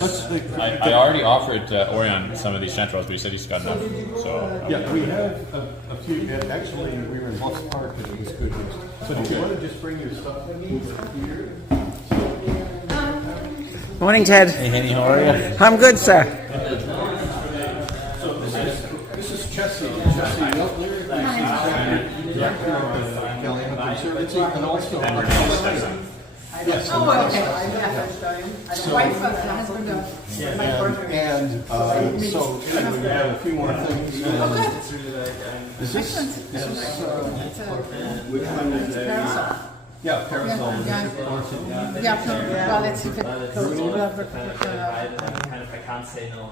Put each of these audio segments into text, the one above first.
I already offered Orion some of these chanterelles, but he said he's got enough. So yeah, we have a few. Actually, we were in Lost Park and it was good. So do you want to just bring your stuff here? Morning, Ted. hey, Henny, how are you? I'm good, sir. So this is Chessie Miltler, director of the Galiano Conservancy, and also René. yes. Oh, okay. The wife of the husband of my partner. And so we have a few more things. Is this which one is Parasol. Yeah, parasol. Yeah, well, let's see if it goes I can't say no.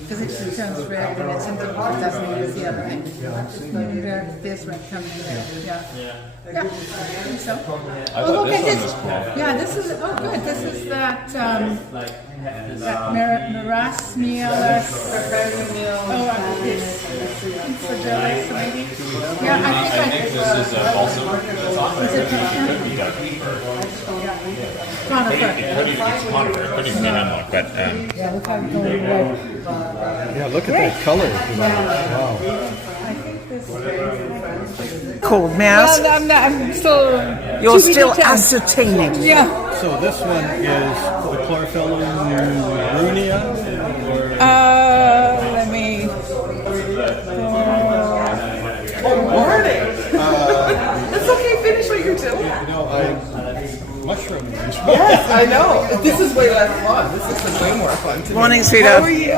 because it turns red and it's something that doesn't use the other thing. This one comes in there. Yeah, I think so. I thought this one was cool. Yeah, this is, oh good, this is that Marasmialis, Infragelis, maybe? Yeah, I think this is also that's on there. It could be that. It's conifer. It could even be hemlock, but Yeah, look how it's going red. Yeah, look at that color. Wow. I think this Cold mouse. No, I'm still... You're still ascertaining. Yeah. So this one is the chlorophyllum brunia. Let me... It's okay, finish what you're doing. Mushroom. Yes, I know. This is way less fun. This is way more fun to me. Morning, sweetheart. How are you?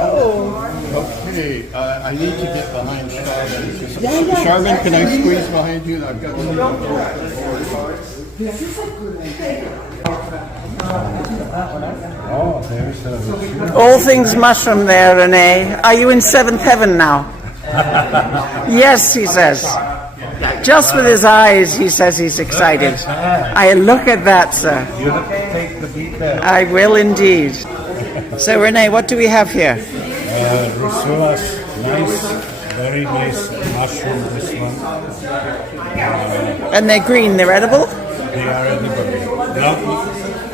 Okay, I need to get behind Charbon. Charbon, can I squeeze behind you? I've got some. Oh, there's All things mushroom there, René. Are you in seventh heaven now? Yes, he says. Just with his eyes, he says he's excited. I look at that, sir. You have to take the beat there. I will indeed. So, René, what do we have here? Rusulas, nice, very nice mushroom, this one. And they're green, they're edible? They are edible. Now,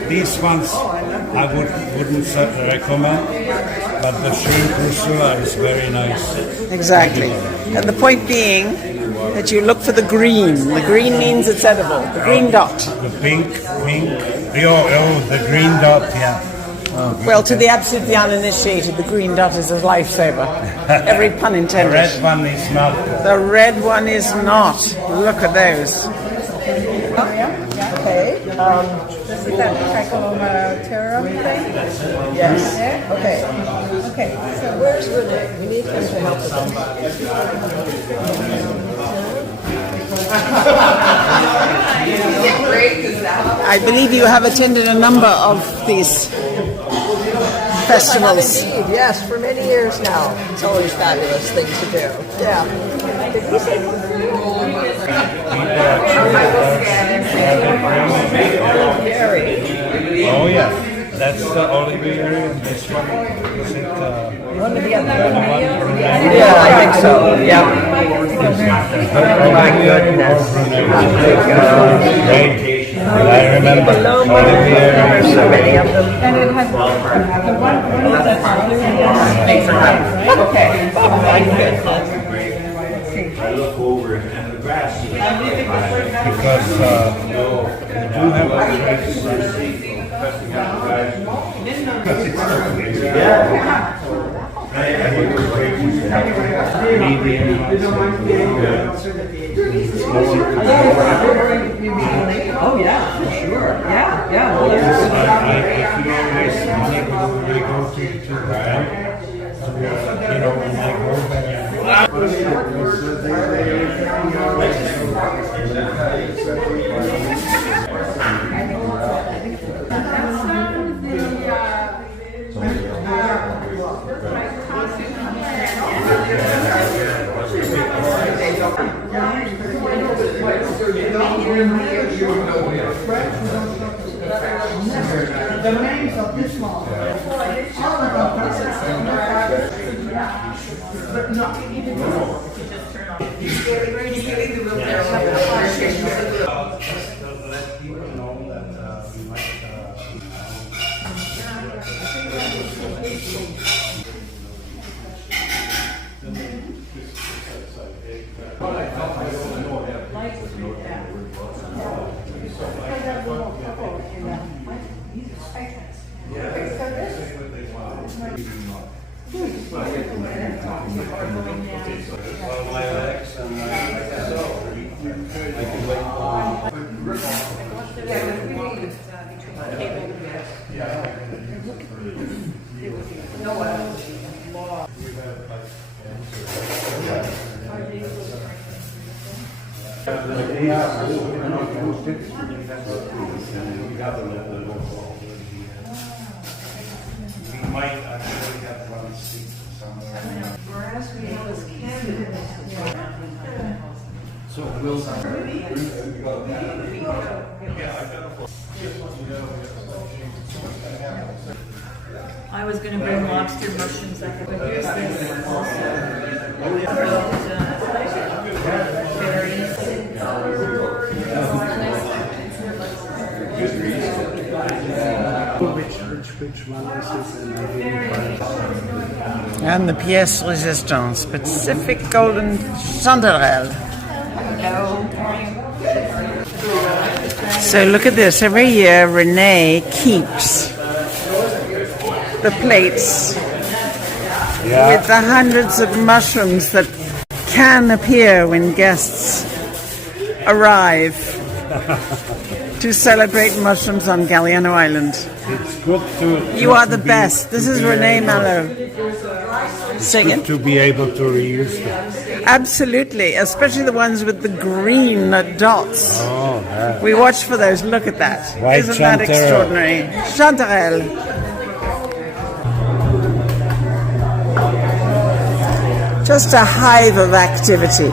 these ones I wouldn't recommend, but the shrimp Rusula is very nice. Exactly. And the point being that you look for the green. The green means it's edible. The green dot. The pink, the green dot, yeah. Well, to the absolutely uninitiated, the green dot is a lifesaver. Every pun The intended. red one is not. The red one is not. Look at those. Okay. This is that Tricholoma terra thing? Yes. Yeah? Okay. Okay. So Where's René? We need him to help with I believe you have attended a number of these festivals. Indeed, yes, for many years now. It's always a fabulous thing to do. Yeah. Did you say Oh yeah, that's the Olivieri, and this one is it? one of the other? Yeah, I think so. Yeah. Oh my goodness! Great. I remember Olivieri. There are so many of them. and it has the one of the Okay. Oh my goodness. I look over and the grass is Because we do have a trace. Oh yeah, for sure. Yeah, yeah. Well, I feel always when I go to the bank, when I go there. The names of this law. But not even he's getting the wheelchair. Let people know that we might We might actually have one seat somewhere. So we'll. I was going to bring lobster mushrooms up, but here's this also. Which one is this? And I didn't find. And the pièce résistance, Pacific Golden Chanterelle. So look at this. Every year, René keeps the plates with the hundreds of mushrooms that can appear when guests arrive to celebrate mushrooms on Galiano Island. It's good to. You are the best. This is René Mallow. Sing it. To be able to reuse them. Absolutely, especially the ones with the green dots. Oh, yeah. We watch for those. Look at that. White Isn't that chanterelle. extraordinary? Chanterelle. Just a hive of activity.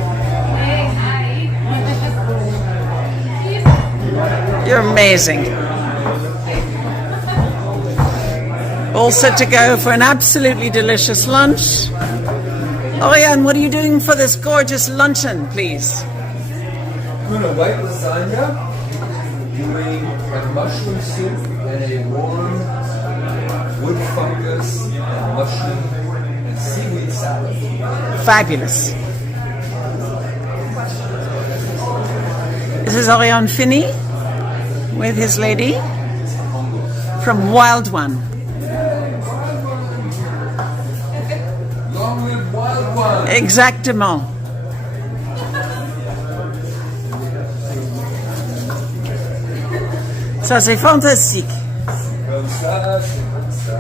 You're amazing. All set to go for an absolutely delicious lunch. Orion, what are you doing for this gorgeous luncheon, please? Doing a white lasagna, doing a mushroom soup and a warm wood fungus and mushroom and seaweed salad. Fabulous. This is Orion Finnie with his lady from Wild One. Long live Wild One! Exactement. Ça, c'est fantastique. Comme ça, c'est comme ça.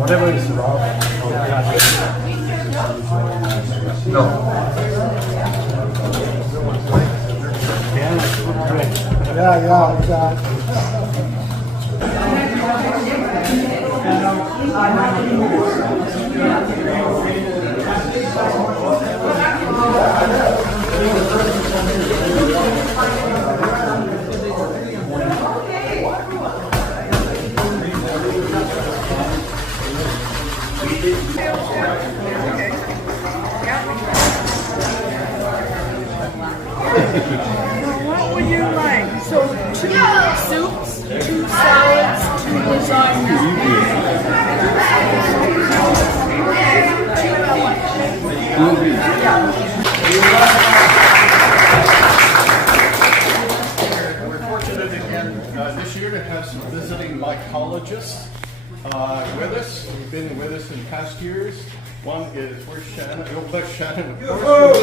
Whatever is wrong. No. Yeah, exactly. What would you like? So 2 soups, 2 salads, 2 lasagnas. We're fortunate again this year to have some visiting mycologists with us. Who've been with us in past years. One is, where's Shannon? Oh, that's Shannon, of course.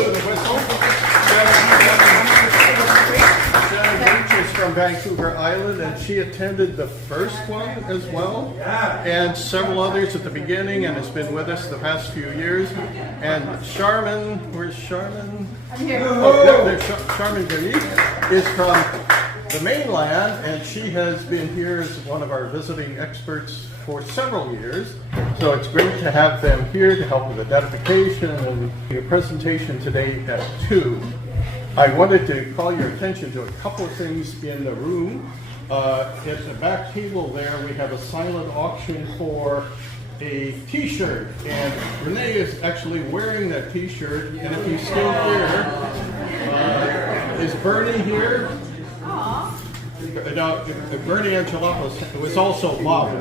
Shannon Berch Vancouver Island, and she attended the first one as well, and several others at the beginning, and has been with us the past few years. And Charmin, where's Charmin? I'm here. Oh, there's Shannon Berch is from the mainland, and she has been here as one of our visiting experts for several years. So it's great to have them here to help with identification and your presentation today at 2. I wanted to call your attention to a couple of things in the room. At the back table there, we have a silent auction for a t-shirt, and René is actually wearing that t-shirt, and if he's still here, is Bernie here? Now, Bernie Angelopoulos was also bought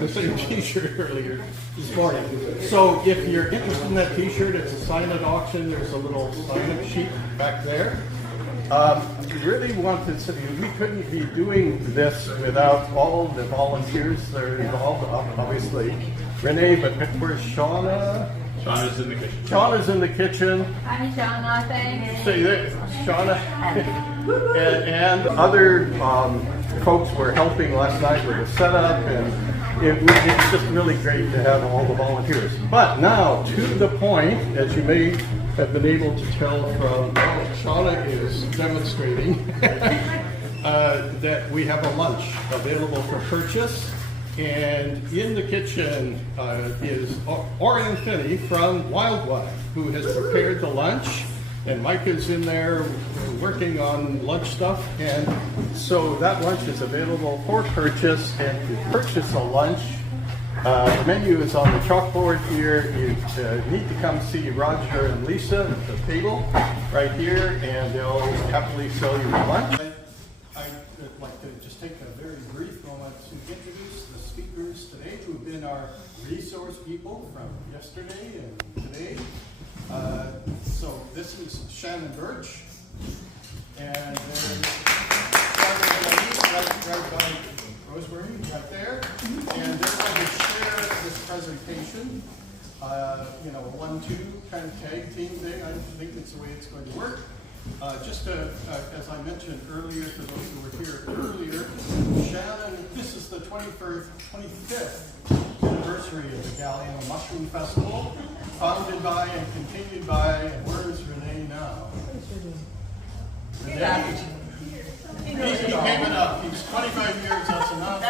the same t-shirt earlier this morning. So if you're interested in that t-shirt, it's a silent auction. There's a little sign-up sheet back there. Really want to say, we couldn't be doing this without all the volunteers that are involved, obviously. René, but where's Shauna? Shauna's in the kitchen. Shauna's in the kitchen. Hi, Shauna, thanks. Say that, Shauna. and other folks were helping last night with the setup, and it's just really great to have all the volunteers. But now, to the point, as you may have been able to tell from Shauna is demonstrating, that we have a lunch available for purchase. And in the kitchen is Orion Finnie from Wildlife, who has prepared the lunch. And Maica's in there working on lunch stuff. And so that lunch is available for purchase. And to purchase a lunch, the menu is on the chalkboard here. You need to come see Roger and Lisa at the table right here, and they'll happily sell you your lunch. I'd like to just take a very brief moment to introduce the speakers today, who have been our resource people from yesterday and today. So this is Shannon Berch, and then right by Rosemary, right there, and they're going to share this presentation. 1-2 kind of tag team thing. I think it's the way it's going to work. Just as I mentioned earlier, for those who were here earlier, Shannon, this is the 25th anniversary of the Galiano Mushroom Festival, founded by and continued by, and where is René now? René? He gave it up. He's 25 years, that's enough.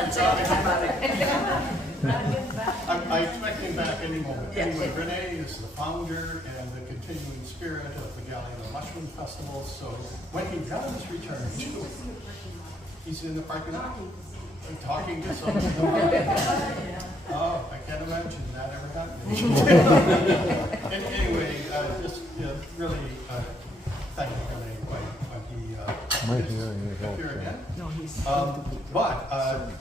I expect him back any moment. Anyway, René is the founder and the continuing spirit of the Galiano Mushroom Festival. So when he does return, he's in the parking lot talking to someone. Oh, I can't imagine that ever happening. And anyway, just really thank you, René, when he is here again. No, he's. But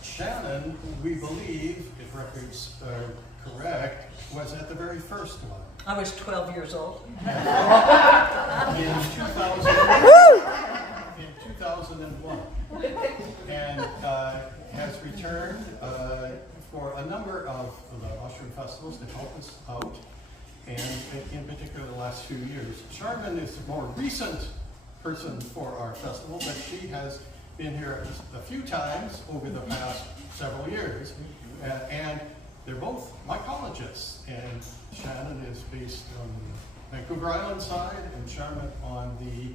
Shannon, we believe, if records are correct, was at the very first one. I was 12 years old. In 2001. And has returned for a number of the mushroom festivals to help us out, and in particular the last few years. Charmin is a more recent person for our festival, but she has been here a few times over the past several years, and they're both mycologists, and Shannon is based on the Vancouver Island side and Charmin on the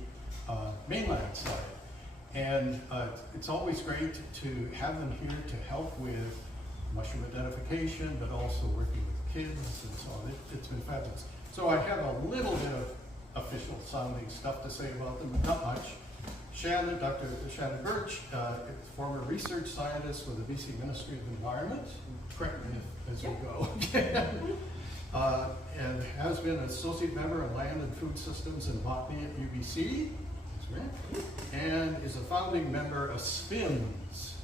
mainland side. And it's always great to have them here to help with mushroom identification, but also working with kids and so on. It's been fabulous. So I have a little bit of official sounding stuff to say about them, not much. Shannon, Dr. Shannon Berch, is former research scientist with the BC Ministry of Environment. Correct me as we go. And has been an associate member in land and food systems and botany at UBC. And is a founding member of SPINS,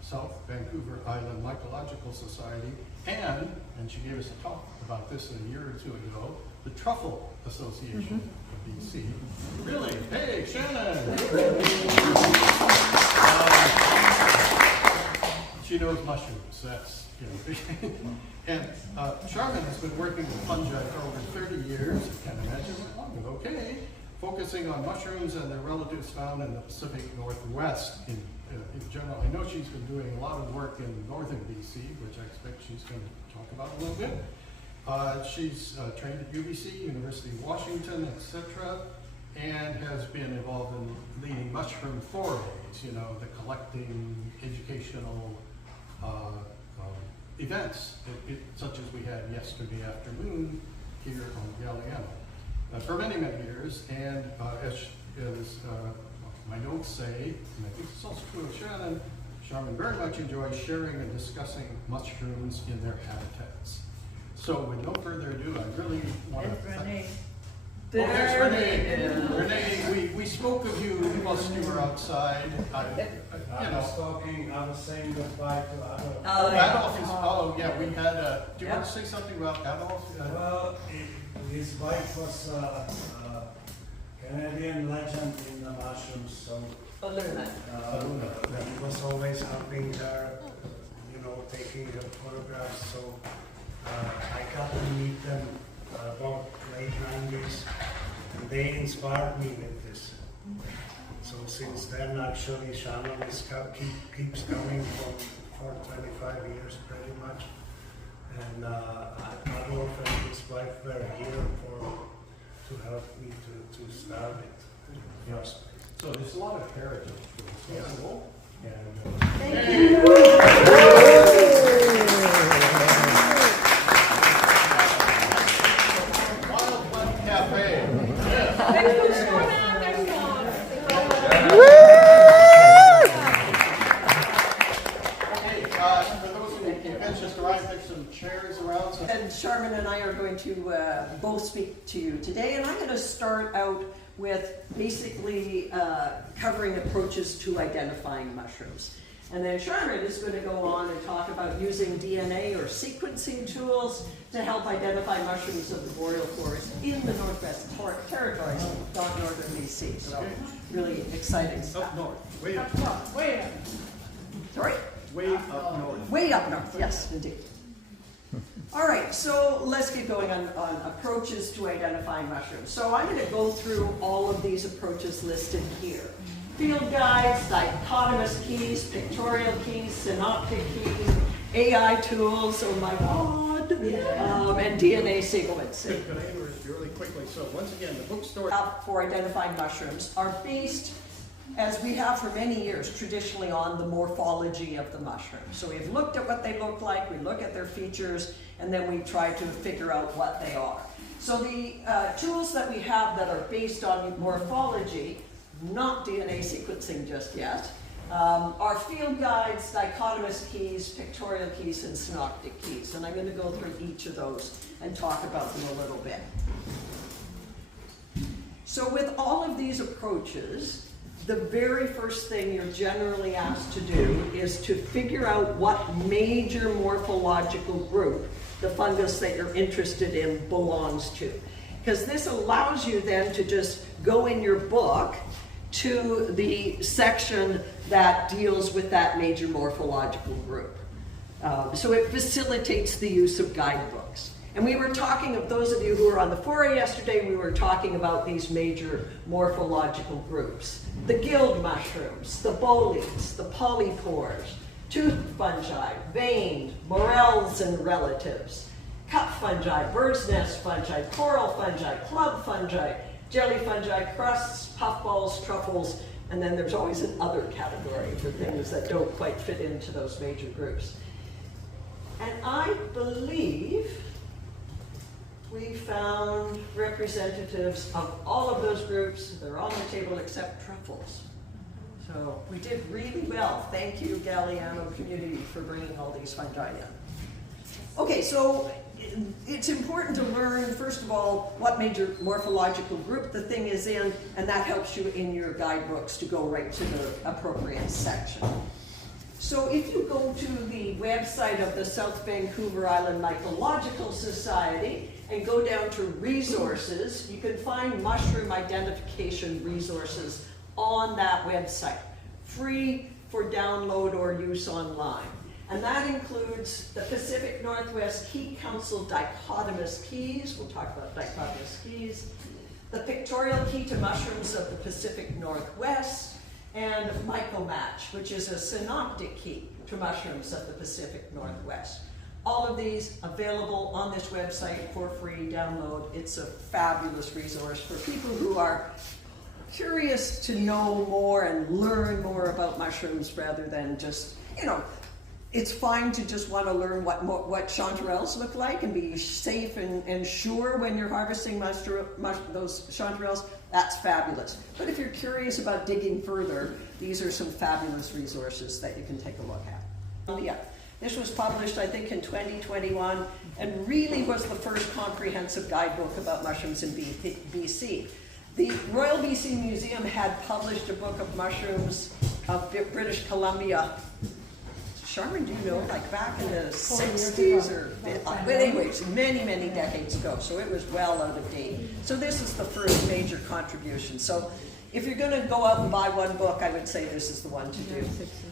South Vancouver Island Mycological Society, and she gave us a talk about this a year or two ago, the Truffle Association of BC. Really? Hey, Shannon! She knows mushrooms, that's, and Charmin has been working with fungi for over 30 years, I can't imagine how long, but okay, focusing on mushrooms and their relatives found in the Pacific Northwest in general. I know she's been doing a lot of work in northern BC, which I expect she's going to talk about a little bit. She's trained at UBC, University of Washington, etc., and has been involved in leading mushroom forays, you know, the collecting educational events, such as we had yesterday afternoon here on Galiano. For many, many years, and as my notes say, and I think it's also true of Shannon very much enjoys sharing and discussing mushrooms in their habitats. So with no further ado, I really want to René. there's René. René, we spoke of you whilst you were outside. I was saying goodbye to Adolf. Adolf is, oh yeah, we had, do you want to say something about Adolf? Well, his wife was a Canadian legend in the mushrooms, so he was always helping her, you know, taking her photographs. So I got to meet them about late 90s, and they inspired me with this. So since then, actually, Shannon keeps coming for 25 years pretty much. And Adolf and his wife were here to help me to start it. Yes. So there's a lot of heritage for this festival. Wild Fun Cafe. For those of you who just arrived, there's some chairs around. And Sharman and I are going to both speak to you today, and I'm going to start out with basically covering approaches to identifying mushrooms. And then Sharman is going to go on and talk about using DNA or sequencing tools to help identify mushrooms of the boreal forest in the Northwest Territories, not northern BC. So really exciting stuff. Up north, way up North, way up. Sorry? Way up north. Way up north, yes, indeed. All right, so let's get going on approaches to identifying mushrooms. So I'm going to go through all of these approaches listed here. Field guides, dichotomous keys, pictorial keys, synoptic keys, AI tools, oh my God, and DNA sequencing. Could I interrupt you really quickly? So once again, the bookstore For identifying mushrooms are based, as we have for many years, traditionally on the morphology of the mushroom. So we've looked at what they look like, we look at their features, and then we try to figure out what they are. So the tools that we have that are based on morphology, not DNA sequencing just yet, are field guides, dichotomous keys, pictorial keys, and synoptic keys. And I'm going to go through each of those and talk about them a little bit. So with all of these approaches, the very first thing you're generally asked to do is to figure out what major morphological group the fungus that you're interested in belongs to. Because this allows you then to just go in your book to the section that deals with that major morphological group. So it facilitates the use of guidebooks. And we were talking, of those of you who were on the foray yesterday, we were talking about these major morphological groups. The guild mushrooms, the bolets, the polypores, tooth fungi, veined, morels and relatives, cup fungi, bird's nest fungi, coral fungi, club fungi, jelly fungi, crusts, puffballs, truffles, and then there's always an other category for things that don't quite fit into those major groups. And I believe we found representatives of all of those groups. They're on the table except truffles. So we did really well. Thank you, Galiano community, for bringing all these fungi in. Okay, so it's important to learn, first of all, what major morphological group the thing is in, and that helps you in your guidebooks to go right to the appropriate section. So if you go to the website of the South Vancouver Island Mycological Society and go down to resources, you can find mushroom identification resources on that website, free for download or use online. And that includes the Pacific Northwest Key Council dichotomous keys. We'll talk about dichotomous keys. The Pictorial Key to Mushrooms of the Pacific Northwest, and Mycologists, which is a synoptic key to mushrooms of the Pacific Northwest. All of these available on this website for free download. It's a fabulous resource for people who are curious to know more and learn more about mushrooms rather than just, you know, it's fine to just want to learn what chanterelles look like and be safe and sure when you're harvesting those chanterelles. That's fabulous. But if you're curious about digging further, these are some fabulous resources that you can take a look at. Yeah. This was published, I think, in 2021 and really was the first comprehensive guidebook about mushrooms in BC. The Royal BC Museum had published a book of mushrooms of British Columbia. Sharman, do you know, like back in the 60s or, but anyways, many, many decades ago, so it was well out of date. So this is the first major contribution. So if you're going to go out and buy one book, I would say this is the one to do.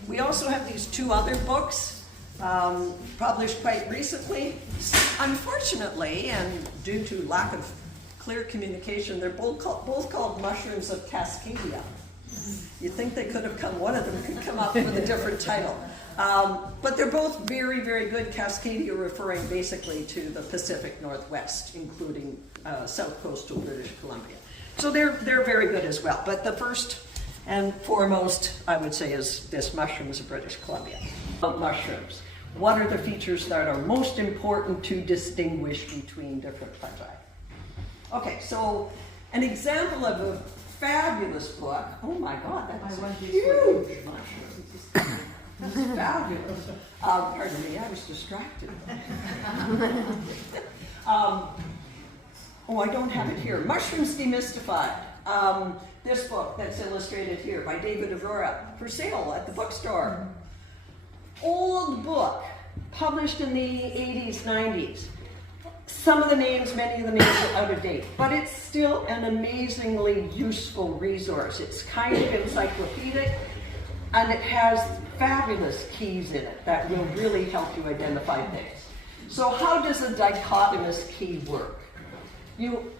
We also have these two other books published quite recently. Unfortunately, and due to lack of clear communication, they're both called Mushrooms of Cascadia. You'd think they could have one of them could come up with a different title. But they're both very, very good. Cascadia referring basically to the Pacific Northwest, including South Coastal British Columbia. So they're very good as well. But the first and foremost, I would say, is this Mushrooms of British Columbia. Mushrooms. What are the features that are most important to distinguish between different fungi? Okay, so an example of a fabulous book. Oh my God, that's a huge mushroom. That's fabulous. Pardon me, I was distracted. I don't have it here. Mushrooms Demystified. This book that's illustrated here by David Aurora, for sale at the bookstore. Old book, published in the 80s, 90s. Some of the names, many of the names are out of date, but it's still an amazingly useful resource. It's kind of encyclopedic, and it has fabulous keys in it that will really help you identify things. So how does a dichotomous key work? You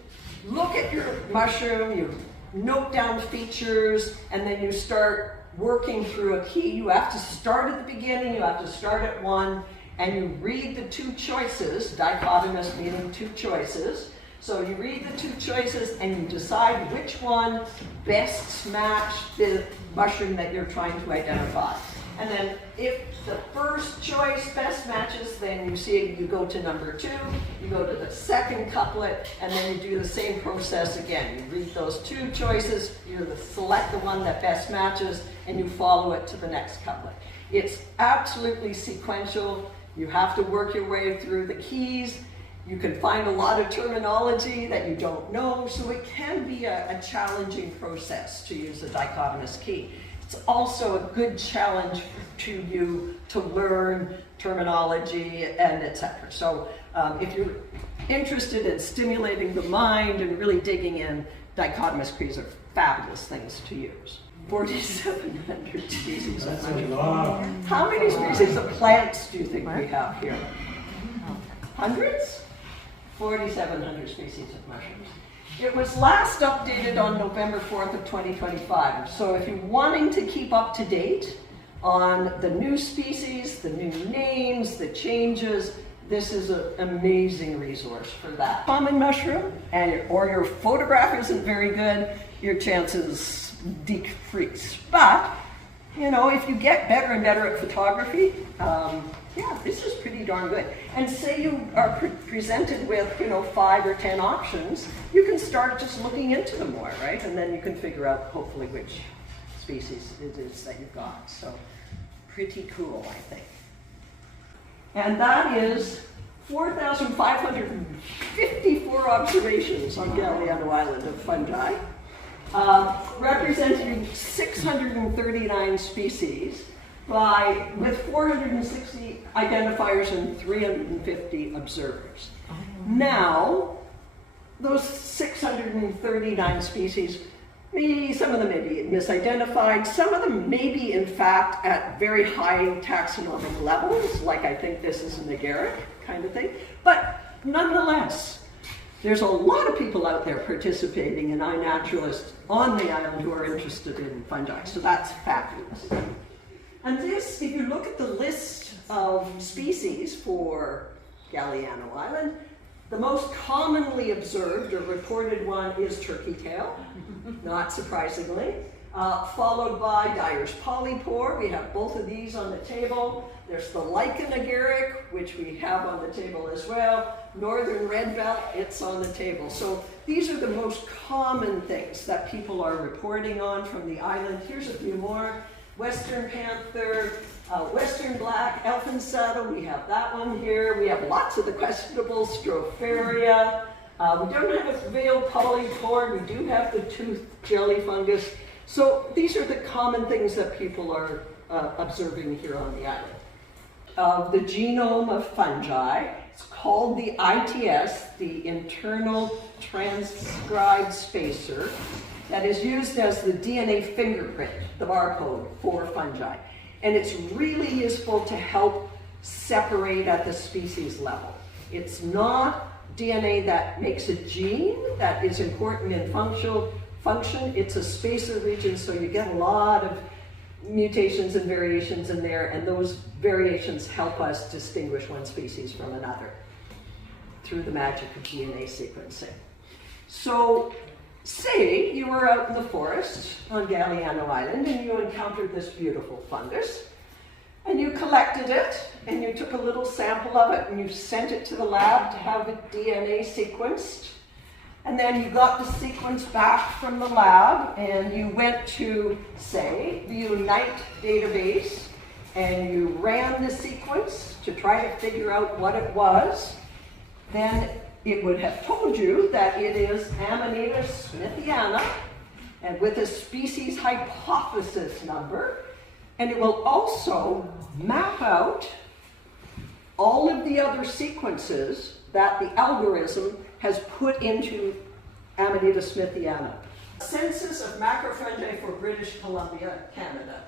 look at your mushroom, you note down features, and then you start working through a key. You have to start at the beginning, you have to start at one, and you read the two choices, dichotomous meaning two choices. So you read the two choices and you decide which one best match the mushroom that you're trying to identify. And then if the first choice best matches, then you go to number 2, you go to the second couplet, and then you do the same process again. You read those two choices, you select the one that best matches, and you follow it to the next couplet. It's absolutely sequential. You have to work your way through the keys. You can find a lot of terminology that you don't know, so it can be a challenging process to use a dichotomous key. It's also a good challenge to you to learn terminology and etc. So if you're interested in stimulating the mind and really digging in, dichotomous keys are fabulous things to use. 4,700 species of mushrooms. How many species of plants do you think we have here? Hundreds? 4,700 species of mushrooms. It was last updated on November 4th of 2025. So if you're wanting to keep up to date on the new species, the new names, the changes, this is an amazing resource for that. Common mushroom, or your photograph isn't very good, your chances decrease. But, you know, if you get better and better at photography, yeah, this is pretty darn good. And say you are presented with, 5 or 10 options, you can start just looking into them more, right? And then you can figure out, hopefully, which species it is that you've got. So, pretty cool, I think. And that is 4,554 observations on Galiano Island of fungi, representing 639 species, with 460 identifiers and 350 observers. Now, those 639 species, maybe some of them may be misidentified, some of them may be in fact at very high taxonomic levels, like I think this is an agaric kind of thing, but nonetheless, There's a lot of people out there participating in iNaturalist on the island who are interested in fungi, so that's fabulous. And this, if you look at the list of species for Galiano Island, the most commonly observed or reported one is turkey tail, not surprisingly, followed by Dyer's polypore. We have both of these on the table. There's the lichen agaric, which we have on the table as well. Northern red belt, it's on the table. So these are the most common things that people are reporting on from the island. Here's a few more. Western panther, western black, elfin saddle, we have that one here. We have lots of the questionable Stropharia. We don't have a veiled polypore. We do have the tooth jelly fungus. So these are the common things that people are observing here on the island. The genome of fungi, it's called the ITS, the internal transcribed spacer, that is used as the DNA fingerprint, the barcode for fungi. And it's really useful to help separate at the species level. It's not DNA that makes a gene that is important in function. It's a spacer region, so you get a lot of mutations and variations in there, and those variations help us distinguish one species from another through the magic of DNA sequencing. So, say you were out in the forest on Galiano Island and you encountered this beautiful fungus, and you collected it, and you took a little sample of it and you sent it to the lab to have it DNA sequenced. And then you got the sequence back from the lab and you went to, say, the UNITE database and you ran the sequence to try to figure out what it was. Then it would have told you that it is Amanita smithiana and with a species hypothesis number. And it will also map out all of the other sequences that the algorithm has put into Amanita smithiana. Census of macrofungi for British Columbia, Canada.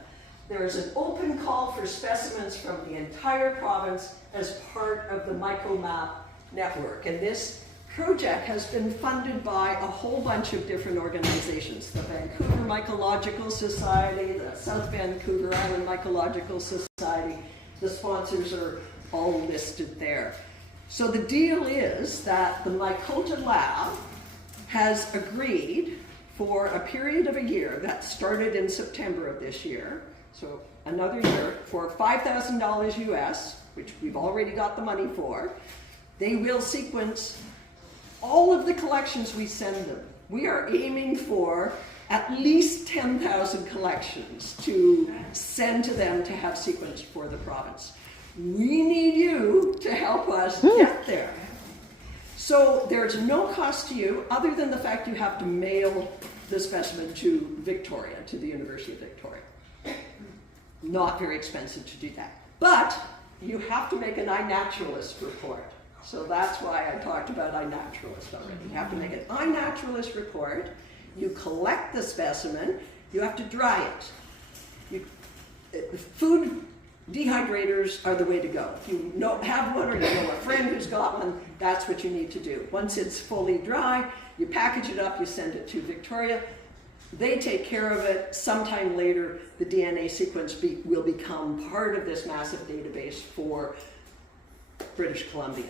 There is an open call for specimens from the entire province as part of the MycoMap network. And this project has been funded by a whole bunch of different organizations. The Vancouver Mycological Society, the South Vancouver Island Mycological Society. The sponsors are all listed there. So the deal is that the Mycota Lab has agreed for a period of a year that started in September of this year, so another year, for $5,000 US, which we've already got the money for. They will sequence all of the collections we send them. We are aiming for at least 10,000 collections to send to them to have sequenced for the province. We need you to help us get there. So there's no cost to you other than the fact you have to mail the specimen to Victoria, to the University of Victoria. Not very expensive to do that. But you have to make an iNaturalist report. So that's why I talked about iNaturalist already. You have to make an iNaturalist report. You collect the specimen. You have to dry it. Food dehydrators are the way to go. If you have one or you know a friend who's got one, that's what you need to do. Once it's fully dry, you package it up, you send it to Victoria. They take care of it. Sometime later, the DNA sequence will become part of this massive database for British Columbia.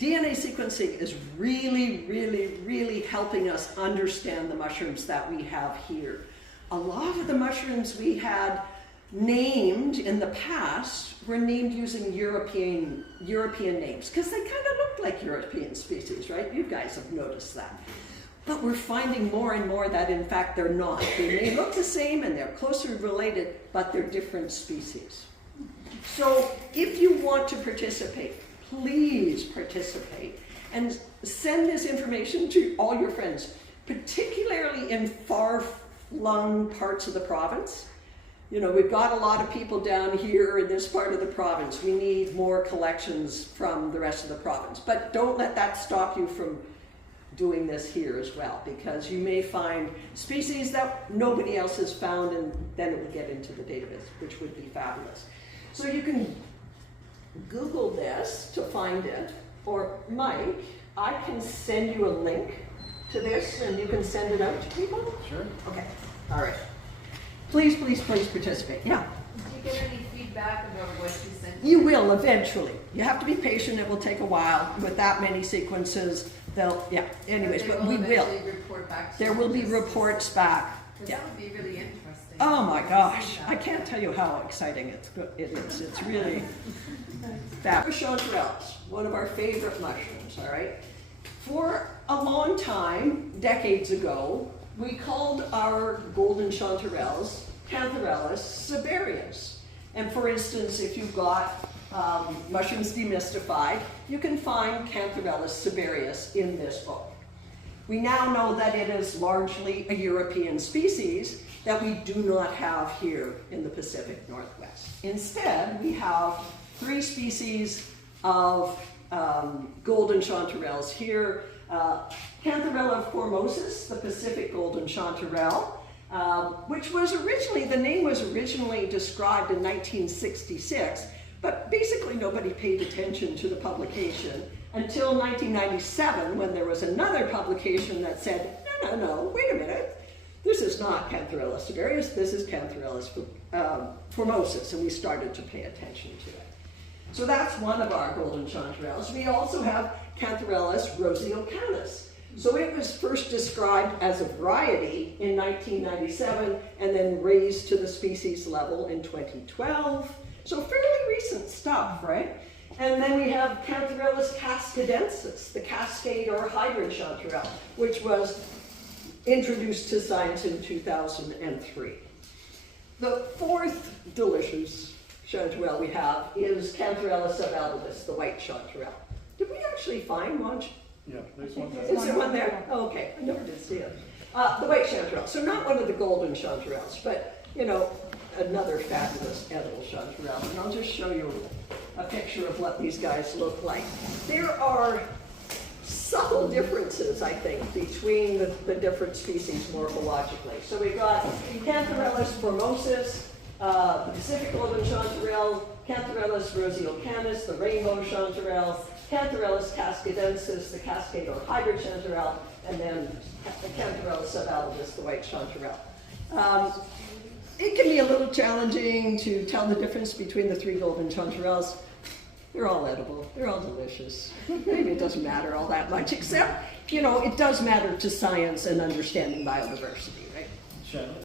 DNA sequencing is really, really, really helping us understand the mushrooms that we have here. A lot of the mushrooms we had named in the past were named using European names because they kind of looked like European species, right? You guys have noticed that. But we're finding more and more that in fact they're not. They may look the same and they're closely related, but they're different species. So if you want to participate, please participate and send this information to all your friends, particularly in far-flung parts of the province. You know, we've got a lot of people down here in this part of the province. We need more collections from the rest of the province. But don't let that stop you from doing this here as well, because you may find species that nobody else has found, and then it will get into the database, which would be fabulous. So you can Google this to find it, or Mike, I can send you a link to this and you can send it out to people? Sure. Okay, all right. Please, please, please participate. Yeah. Did you get any feedback about what you sent? You will eventually. You have to be patient. It will take a while. With that many sequences, anyways, but we will. Report back to There will be reports back. Yeah. That would be really interesting. Oh my gosh. I can't tell you how exciting it is. It's really fabulous. Chanterelles, one of our favorite mushrooms, all right? For a long time, decades ago, we called our golden chanterelles Cantharellus cibarius. And for instance, if you've got Mushrooms Demystified, you can find Cantharellus cibarius in this book. We now know that it is largely a European species that we do not have here in the Pacific Northwest. Instead, we have 3 species of golden chanterelles here. Cantharella formosus, the Pacific golden chanterelle, which was the name was originally described in 1966, but basically nobody paid attention to the publication until 1997, when there was another publication that said, no, wait a minute, this is not Cantharellus cibarius, this is Cantharellus formosus, and we started to pay attention to it. So that's one of our golden chanterelles. We also have Cantharellus roseocanus. So it was first described as a variety in 1997 and then raised to the species level in 2012. So fairly recent stuff, right? And then we have Cantharellus cascadensis, the cascade or hybrid chanterelle, which was introduced to science in 2003. The 4th delicious chanterelle we have is Cantharellus subalbus, the white chanterelle. Did we actually find one? Yeah, there's one there. Is there one there? Oh, okay, I never did see it. The white chanterelle. So not one of the golden chanterelles, but, another fabulous edible chanterelle. And I'll just show you a picture of what these guys look like. There are subtle differences, I think, between the different species morphologically. So we've got Cantharellus formosus, the Pacific golden chanterelle, Cantharellus roseocanus, the rainbow chanterelle, Cantharellus cascadensis, the cascade or hybrid chanterelle, and then the Cantharellus subalbus, the white chanterelle. It can be a little challenging to tell the difference between the 3 golden chanterelles. They're all edible. They're all delicious. Maybe it doesn't matter all that much, except, it does matter to science and understanding biodiversity, right? Shannon?